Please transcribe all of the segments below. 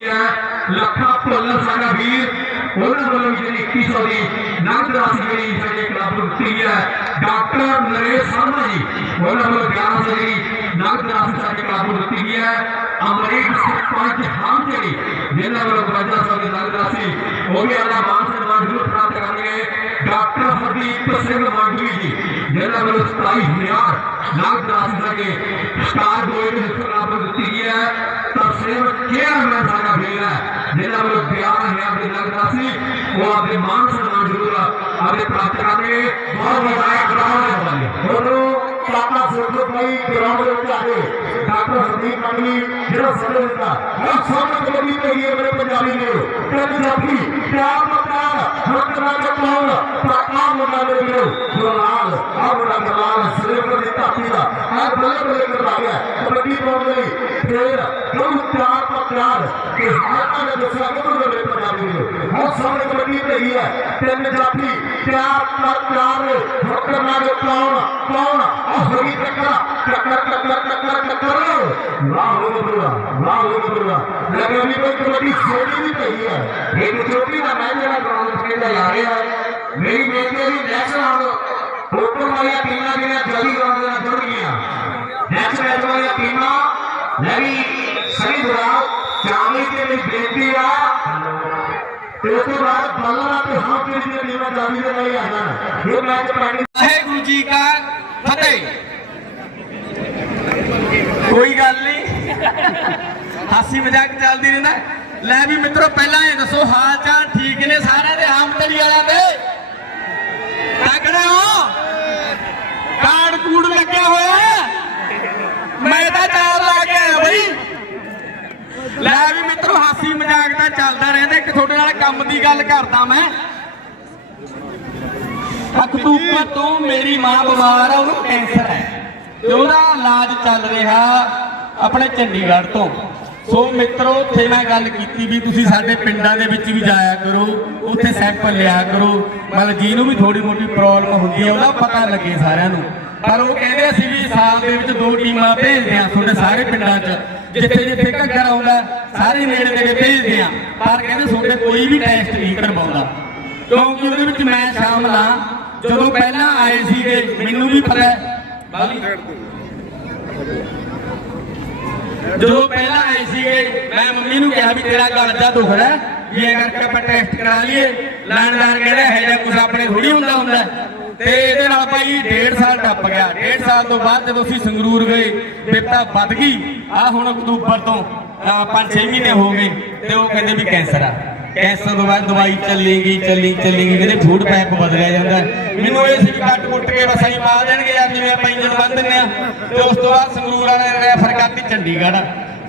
ਲੱਖਾ ਭੁੱਲਰ ਸਾਡਾ ਵੀਰ, ਉਹਨਾਂ ਵੱਲੋਂ ਜਿਹੜੀ 2100 ਦੀ ਨਗਦ ਰਾਸ਼ੀ ਜਿਹੜੀ ਸਾਡੇ ਕਲੱਬ ਨੂੰ ਦਿੱਤੀ ਹੈ। ਡਾਕਟਰ ਨਰੇਸ਼ ਸ਼ਰਮਾ ਜੀ, ਉਹਨਾਂ ਵੱਲੋਂ 1100 ਦੀ ਨਗਦ ਰਾਸ਼ੀ ਸਾਡੇ ਕਲੱਬ ਨੂੰ ਦਿੱਤੀ ਗਈ ਹੈ। ਅਮਰੀਕ ਸਰਪੰਚ ਹਮ ਜਿਹੜੀ ਜਿਨ੍ਹਾਂ ਵੱਲੋਂ 5200 ਦੀ ਨਗਦ ਰਾਸ਼ੀ ਉਹ ਵੀ ਆਲਾ ਮਾਨ 48 single mortality. General prize winner नाग रास्ता के स्टार गोइड जिसको आपने जीती है, तब सिर्फ़ केयर में सारा भीड़ है। जिला वालों प्यार है, अपने नाग राशि वो अपने मान सम्मान ज़रूर, अपने प्रार्थना में बहुत बड़ा करार है। बोलो। ਕਾਕਾ ਸੋਚੋ ਭਾਈ ਗਰਾਊਂਡ ਦੇ ਵਿੱਚ ਆ ਕੇ ਡਾਕਟਰ ਹਰਦੀਪ ਮੰਡਲੀ ਜਿਹੜਾ ਸੱਦੇ ਦਿੱਤਾ ਮੈਂ ਸਾਹਮਣੇ ਕਬੱਡੀ ਤੇ ਮੇਰੇ ਪੰਜਾਬੀ ਨੇ ਤਿੰਨ ਜਾਫੀ ਪਿਆਰ ਮਕਾਨ ਹੱਕ ਨਾਲ ਕਮਾਉਣ ਤਾਂ ਆ ਮੁੰਡਾ ਦੇ ਵੀਰੋ ਗੁਰਲਾਲ ਆ ਮੁੰਡਾ ਗੁਰਲਾਲ ਸਿਲਵਰ ਦਾ ਬੱਲੇ ਬੱਲੇ ਕਰਵਾ ਗਿਆ ਕਬੱਡੀ ਪਾਉਣ ਲਈ ਫੇਰ ਜੋ ਪਿਆਰ ਤਾਂ ਪਿਆਰ। ਕਿ ਹਾਲਾਤਾਂ ਨੇ ਦੱਸਿਆ ਕਿ ਮੇਰੇ ਪੰਜਾਬੀ ਨੇ ਹੁਣ ਸਾਹਮਣੇ ਕਬੱਡੀ ਤੇ ਹੈ। ਤਿੰਨ ਜਾਫੀ ਪਿਆਰ, ਪਰ ਪਿਆਰ। ਹੱਕ ਨਾਲ ਕਮਾਉਣ ਕੌਣ ਆ? ਟੱਕਰ। ਟੱਕਰ ਟੱਕਰ ਟੱਕਰ ਟੱਕਰ। ਵਾਹ ਹੋ ਬੁਰਾ ਵਾਹ ਹੋ ਬੁਰਾ ਲੱਗੇ ਵੀ ਕੋਈ ਕਬੱਡੀ ਛੋਟੀ ਵੀ ਪਈ ਹੈ। ਇੱਕ ਛੋਟੀ ਦਾ ਮੈਚ ਜਿਹੜਾ ਗਰਾਊਂਡ ਤੇ ਖੇਡਿਆ ਜਾ ਰਿਹਾ। ਹੈ ਮੇਰੀ ਬੇਨਤੀ ਹੈ ਨੈਸ਼ਨਲ ਉੱਪਰ ਵਾਲੀਆਂ ਟੀਮਾਂ ਜਿਹੜੀਆਂ ਜਲਦੀ ਗਰਾਊਂਡ ਦੇ ਨਾਲ ਜੁੜ ਗਈਆਂ ਨੈਸ਼ਨਲ ਵਾਲੀਆਂ ਟੀਮਾਂ ਸਹੀ ਦੁਰਾਓ ਚਾਵਲੀ ਤੇ ਮੇਰੀ ਬੇਨਤੀ ਆ। ਤੇ ਤੋਂ ਬਾਅਦ ਬੱਲਰਾ ਤੇ ਹਾਫ ਜਿਹੜੀ ਟੀਮਾਂ ਜਾਵੀ ਦੇ ਨਾਲ ਹੀ ਇਹ ਮੈਚ ਪਾਣੀ ਵਾਹਿਗੁਰੂ ਜੀ ਕਾ ਫਤਿਹ। ਕੋਈ ਗੱਲ ਨਹੀਂ। ਹਾਸੀ ਮਜ਼ਾਕ ਚੱਲਦੀ ਰਹਿੰਦਾ ਲੈ ਵੀ ਮਿੱਤਰੋ, ਪਹਿਲਾਂ ਇਹ ਦੱਸੋ, ਹਾਲ ਚਾਲ ਠੀਕ ਨੇ ਸਾਰਿਆਂ ਦੇ, ਆਮਤੜੀ ਵਾਲਿਆਂ ਦੇ? ਤਕੜੇ ਹੋ ਕਾਰਡ ਕੂੜ ਲੱਗਿਆ ਹੋਇਆ ਮੈਂ ਤਾਂ ਚਾਰ ਲਾ ਕੇ ਆਇਆ ਬਈ ਲੈ ਵੀ ਮਿੱਤਰੋ ਹਾਸੀ ਮਜ਼ਾਕ ਚੱਲਦਾ ਰਹਿੰਦਾ, ਇੱਕ ਤੁਹਾਡੇ ਨਾਲ ਕੰਮ ਦੀ ਗੱਲ ਕਰਦਾ ਮੈਂ। ਅਕਤੂਬਰ ਤੋਂ ਮੇਰੀ ਮਾਂ ਬਿਮਾਰ ਆ, ਉਹਨੂੰ ਕੈਂਸਰ ਹੈ। ਤੇ ਉਹਦਾ ਇਲਾਜ ਚੱਲ ਰਿਹਾ ਆਪਣੇ ਚੰਡੀਗੜ੍ਹ ਤੋਂ। ਸੋ ਮਿੱਤਰੋ, ਉੱਥੇ ਮੈਂ ਗੱਲ ਕੀਤੀ ਵੀ ਤੁਸੀਂ ਸਾਡੇ ਪਿੰਡਾਂ ਦੇ ਵਿੱਚ ਵੀ ਜਾਇਆ ਕਰੋ, ਉੱਥੇ ਸੈਂਪਲ ਲਿਆ ਕਰੋ। ਮਤਲਬ ਜਿਹਨੂੰ ਵੀ ਥੋੜੀ ਮੋਟੀ ਪ੍ਰੋਬਲਮ ਹੁੰਦੀ ਹੈ, ਉਹਦਾ ਪਤਾ ਲੱਗੇ ਸਾਰਿਆਂ ਨੂੰ। ਪਰ ਉਹ ਕਹਿੰਦੇ ਅਸੀਂ ਵੀ ਸਾਲ ਦੇ ਵਿੱਚ ਦੋ ਟੀਮਾਂ ਭੇਜਦੇ ਆ ਤੁਹਾਡੇ ਸਾਰੇ ਪਿੰਡਾਂ 'ਚ। ਜਿੱਥੇ ਜਿੱਥੇ ਘੱਗਰ ਆਉਂਦਾ ਸਾਰੇ ਨੇੜੇ ਨੇੜੇ ਭੇਜਦੇ ਆ ਪਰ ਕਹਿੰਦੇ ਤੁਹਾਡੇ ਕੋਈ ਵੀ ਟੈਸਟ ਨਹੀਂ ਕਰਵਾਉਂਦਾ। ਕਿਉਂਕਿ ਉਹਦੇ ਵਿੱਚ ਮੈਂ ਸ਼ਾਮਲ ਹਾਂ। ਜਦੋਂ ਪਹਿਲਾਂ ਆਏ ਸੀਗੇ ਮੈਨੂੰ ਵੀ ਪਤਾ ਬਾਲੀ ਜਦੋਂ ਪਹਿਲਾਂ ਆਏ ਸੀਗੇ ਮੈਂ ਮੰਮੀ ਨੂੰ ਕਿਹਾ ਵੀ ਤੇਰਾ ਗਲ ਦਾ ਦੁਖਦਾ ਹੈ, ਵੀ ਇਹ ਕਰਕੇ ਆਪਾਂ ਟੈਸਟ ਕਰਾ ਲਈਏ। ਲਾਣਦਾਰ ਕਹਿੰਦਾ ਹੈ ਜਾਂ ਕੁਝ ਆਪਣੇ ਥੋੜੀ ਹੁੰਦਾ ਹੁੰਦਾ। ਤੇ ਇਹਦੇ ਨਾਲ ਭਾਈ 1.5 ਸਾਲ ਟੱਪ ਗਿਆ। 1.5 ਸਾਲ ਤੋਂ ਬਾਅਦ ਜਦੋਂ ਅਸੀਂ ਸੰਗਰੂਰ ਗਏ, ਬਿਪਤਾ ਵੱਧ ਗਈ। ਆ ਹੁਣ ਅਕਤੂਬਰ ਤੋਂ 5-6 ਮਹੀਨੇ ਹੋ ਗਏ ਤੇ ਉਹ ਕਹਿੰਦੇ ਵੀ ਕੈਂਸਰ ਆ। ਕੈਂਸਰ ਤੋਂ ਬਾਅਦ ਦਵਾਈ ਚੱਲੇਗੀ, ਚੱਲੀ, ਚੱਲੇਗੀ। ਕਹਿੰਦੇ ਫੂਡ ਪੈਪ ਬਦਲਿਆ ਜਾਂਦਾ। ਮੈਨੂੰ ਇਹ ਸੀ ਵੀ ਕੱਟ ਕੁੱਟ ਕੇ ਬਸ ਅਸੀਂ ਪਾ ਦੇਣਗੇ ਯਾਰ, ਜਿਵੇਂ ਆਪਾਂ ਇੰਜਨ ਬੰਨ ਦਿੰਦੇ ਆ। ਤੇ ਉਸ ਤੋਂ ਬਾਅਦ ਸੰਗਰੂਰ ਵਾਲੇ ਰੈਫਰ ਕਰਤੀ ਚੰਡੀਗੜ੍ਹ।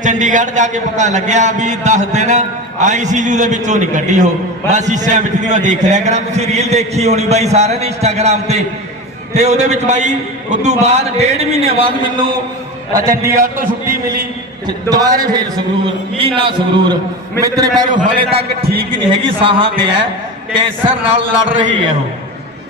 ਚੰਡੀਗੜ੍ਹ ਜਾ ਕੇ ਪਤਾ ਲੱਗਿਆ ਵੀ 10 ਦਿਨ ਆਈਸੀਯੂ ਦੇ ਵਿੱਚੋਂ ਨਹੀਂ ਕੱਢੀ ਹੋ ਬਸ ਸ਼ੀਸ਼ਿਆਂ ਵਿੱਚ ਦੀ ਮੈਂ ਦੇਖ ਲਿਆ ਕਰਾਂ। ਤੁਸੀਂ ਰੀਲ ਦੇਖੀ ਹੋਣੀ ਬਾਈ ਸਾਰਿਆਂ ਨੇ ਇੰਸਟਾਗ੍ਰਾਮ ਤੇ। ਤੇ ਉਹਦੇ ਵਿੱਚ ਬਾਈ, ਉਦੋਂ ਬਾਅਦ ਡੇਢ ਮਹੀਨੇ ਬਾਅਦ ਮੈਨੂੰ ਚੰਡੀਗੜ੍ਹ ਤੋਂ ਛੁੱਟੀ ਮਿਲੀ। ਤੇ ਦੁਬਾਰੇ ਫੇਰ ਸੰਗਰੂਰ। ਮਹੀਨਾ ਸੰਗਰੂਰ। ਮਿੱਤਰ ਮੇਰੇ ਹਲੇ ਤੱਕ ਠੀਕ ਨਹੀਂ ਹੈਗੀ, ਸਾਹਾਂ ਤੇ ਹੈ। ਕੈਂਸਰ ਨਾਲ ਲੜ ਰਹੀ ਹੈ ਉਹ।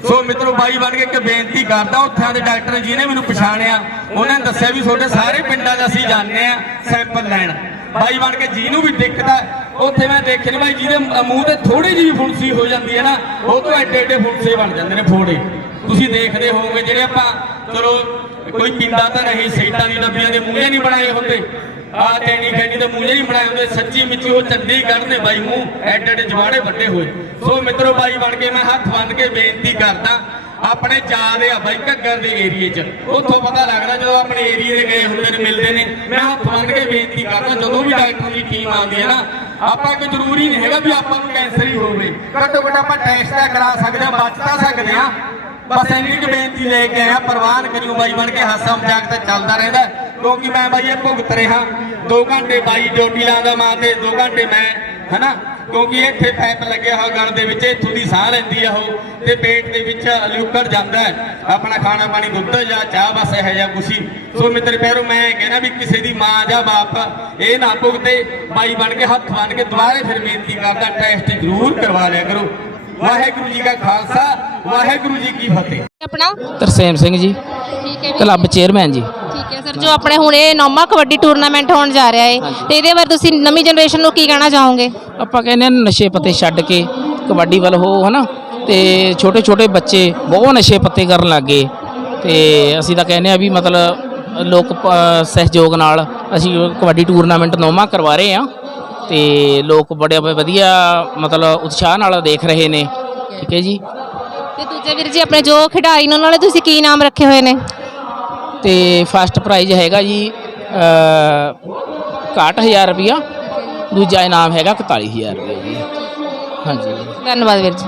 ਸੋ ਮਿੱਤਰੋ ਬਾਈ ਬਣ ਕੇ ਇੱਕ ਬੇਨਤੀ ਕਰਦਾ, ਉੱਥਾਂ ਦੇ ਡਾਕਟਰ ਜੀ ਨੇ ਮੈਨੂੰ ਪਛਾਣਿਆ, ਉਹਨਾਂ ਨੇ ਦੱਸਿਆ ਵੀ ਤੁਹਾਡੇ ਸਾਰੇ ਪਿੰਡਾਂ 'ਚ ਅਸੀਂ ਜਾਂਦੇ ਆ ਸੈਂਪਲ ਲੈਣ। ਬਾਈ ਬਣ ਕੇ ਜੀ ਨੂੰ ਵੀ ਦਿੱਕਤ ਹੈ ਉੱਥੇ ਮੈਂ ਦੇਖੇ ਨੇ ਬਾਈ ਜਿਹਦੇ ਮੂੰਹ ਤੇ ਥੋੜੀ ਜਿਹੀ ਫੁੰਸੀ ਹੋ ਜਾਂਦੀ ਹੈ ਨਾ, ਉਹ ਤੋਂ ਐਡੇ ਐਡੇ ਫੁੰਸੇ ਬਣ ਜਾਂਦੇ ਨੇ ਫੋੜੇ। ਤੁਸੀਂ ਦੇਖਦੇ ਹੋਵੋਗੇ ਜਿਹੜੇ ਆਪਾਂ, ਚਲੋ, ਕੋਈ ਪਿੰਡਾ ਤਾਂ ਨਹੀਂ, ਸੀਟਾਂ ਦੀ ਡੱਬੀਆਂ ਦੇ ਮੂੰਹੇ ਨਹੀਂ ਬਣਾਏ ਹੁੰਦੇ। ਆ ਟੈਣੀ ਖੈਣੀ ਦੇ ਮੂੰਹੇ ਨਹੀਂ ਬਣਾਏ ਹੁੰਦੇ, ਸੱਚੀ ਮਿੱਚੀ ਉਹ ਚੰਡੀਗੜ੍ਹ ਨੇ ਬਾਈ ਮੂੰਹ, ਐਡੇ ਐਡੇ ਜਵਾੜੇ ਵੱਡੇ ਹੋਏ। ਸੋ ਮਿੱਤਰੋ ਬਾਈ ਬਣ ਕੇ ਮੈਂ ਹੱਥ ਬੰਨ ਕੇ ਬੇਨਤੀ ਕਰਦਾ ਆਪਣੇ ਚਾਹ ਆ ਬਾਈ ਘੱਗਰ ਦੇ ਏਰੀਏ 'ਚ। ਉੱਥੋਂ ਪਤਾ ਲੱਗਦਾ ਜਦੋਂ ਆਪਣੇ ਏਰੀਏ ਦੇ ਗਏ ਹੁੰਦੇ ਨੇ, ਮਿਲਦੇ ਨੇ। ਮੈਂ ਹੱਥ ਬੰਨ ਕੇ ਬੇਨਤੀ ਕਰਦਾ, ਜਦੋਂ ਵੀ ਡਾਕਟਰ ਦੀ ਟੀਮ ਆਉਂਦੀ ਹੈ ਨਾ, ਆਪਾਂ ਕੋਈ ਜ਼ਰੂਰੀ ਨਹੀਂ ਹੈਗਾ ਵੀ ਆਪਾਂ ਨੂੰ ਕੈਂਸਰ ਹੀ ਹੋਵੇ। ਘੱਟੋ ਘੱਟ ਆਪਾਂ ਟੈਸਟ ਤਾਂ ਕਰਾ ਸਕਦੇ ਹਾਂ, ਬਚ ਤਾਂ ਸਕਦੇ ਹਾਂ। ਬਸ ਇੰਨੀ ਕੁ ਬੇਨਤੀ ਲੈ ਕੇ ਆਇਆ, ਪ੍ਰਵਾਨ ਕਰਿਓ ਬਾਈ ਬਣ ਕੇ, ਹਾਸਾ ਮਜ਼ਾਕ ਤਾਂ ਚੱਲਦਾ ਰਹਿੰਦਾ ਕਿਉਂਕਿ ਮੈਂ ਬਾਈ ਇਹ ਭੁਗਤ ਰਿਹਾ। 2 ਘੰਟੇ ਬਾਈ ਡਿਊਟੀ ਲਾਉਂਦਾ ਮਾਂ ਤੇ 2 ਘੰਟੇ ਮੈਂ, ਹਨਾ? ਕਿਉਂਕਿ ਇੱਥੇ ਪੈਪ ਲੱਗਿਆ ਹੋਇਆ ਗਲ ਦੇ ਵਿੱਚ ਇੱਥੋਂ ਦੀ ਸਾਹ ਲੈਂਦੀ ਆ ਉਹ ਤੇ ਪੇਟ ਦੇ ਵਿੱਚ ਲਿਕੜ ਜਾਂਦਾ ਹੈ। ਆਪਣਾ ਖਾਣਾ ਪਾਣੀ ਦੁੱਧ ਜਾਂ ਚਾਹ ਬਸ ਇਹੋ ਜਿਹਾ ਕੁਛੀ ਸੋ ਮਿੱਤਰ ਪਿਆਰੋ ਮੈਂ ਕਹਿੰਦਾ ਵੀ ਕਿਸੇ ਦੀ ਮਾਂ ਜਾਂ ਬਾਪ ਇਹ ਨਾ ਭੁਗਤੇ ਬਾਈ ਬਣ ਕੇ ਹੱਥ ਬੰਨ ਕੇ ਦੁਬਾਰੇ ਫਿਰ ਬੇਨਤੀ ਕਰਦਾ ਟੈਸਟ ਜ਼ਰੂਰ ਕਰਵਾ ਲਿਆ ਕਰੋ। ਵਾਹਿਗੁਰੂ ਜੀ ਕਾ ਖਾਲਸਾ ਵਾਹਿਗੁਰੂ ਜੀ ਕੀ ਫਤਿਹ। ਆਪਣਾ? ਤਰਸੇਮ ਸਿੰਘ ਜੀ ਠੀਕ ਹੈ ਵੀਰ ਕਲੱਬ ਚੇਅਰਮੈਨ ਜੀ। ਠੀਕ ਹੈ ਸਰ ਜੋ ਆਪਣੇ ਹੁਣ ਇਹ ਨੌਵਾਂ ਕਬੱਡੀ ਟੂਰਨਾਮੈਂਟ ਹੋਣ ਜਾ ਰਿਹਾ ਹੈ ਤੇ ਇਹਦੇ ਬਾਰੇ ਤੁਸੀਂ ਨਵੀਂ ਜਨਰੇਸ਼ਨ ਨੂੰ ਕੀ ਕਹਿਣਾ ਚਾਹੋਗੇ? ਆਪਾਂ ਕਹਿੰਦੇ ਹਾਂ ਨਸ਼ੇ ਪੱਤੇ ਛੱਡ ਕੇ ਕਬੱਡੀ ਵੱਲ ਹੋ ਹਨਾ? ਤੇ ਛੋਟੇ ਛੋਟੇ ਬੱਚੇ ਬਹੁਤ ਨਸ਼ੇ ਪੱਤੇ ਕਰਨ ਲੱਗੇ ਤੇ ਅਸੀਂ ਤਾਂ ਕਹਿੰਦੇ ਆ ਵੀ ਮਤਲਬ ਲੋਕ ਸਹਿਯੋਗ ਨਾਲ ਅਸੀਂ ਕਬੱਡੀ ਟੂਰਨਾਮੈਂਟ ਨੌਵਾਂ ਕਰਵਾ ਰਹੇ ਆ ਤੇ ਲੋਕ ਬੜੇ ਵਧੀਆ ਮਤਲਬ ਉਤਸ਼ਾਹ ਨਾਲ ਦੇਖ ਰਹੇ ਨੇ। ਠੀਕ ਹੈ ਜੀ। ਤੇ ਦੂਜੇ ਵੀਰ ਜੀ ਆਪਣੇ ਜੋ ਖਿਡਾਰੀ ਨੇ ਉਹਨਾਂ ਲਈ ਤੁਸੀਂ ਕੀ ਨਾਮ ਰੱਖੇ ਹੋਏ ਨੇ? ਤੇ ਫਸਟ ਪ੍ਰਾਈਜ਼ ਹੈਗਾ ਜੀ ਅ 61000 ਰੁਪਿਆ ਦੂਜਾ ਇਨਾਮ ਹੈਗਾ 41000 ਰੁਪਏ ਜੀ। ਹਾਂਜੀ। ਧੰਨਵਾਦ ਵੀਰ ਜੀ।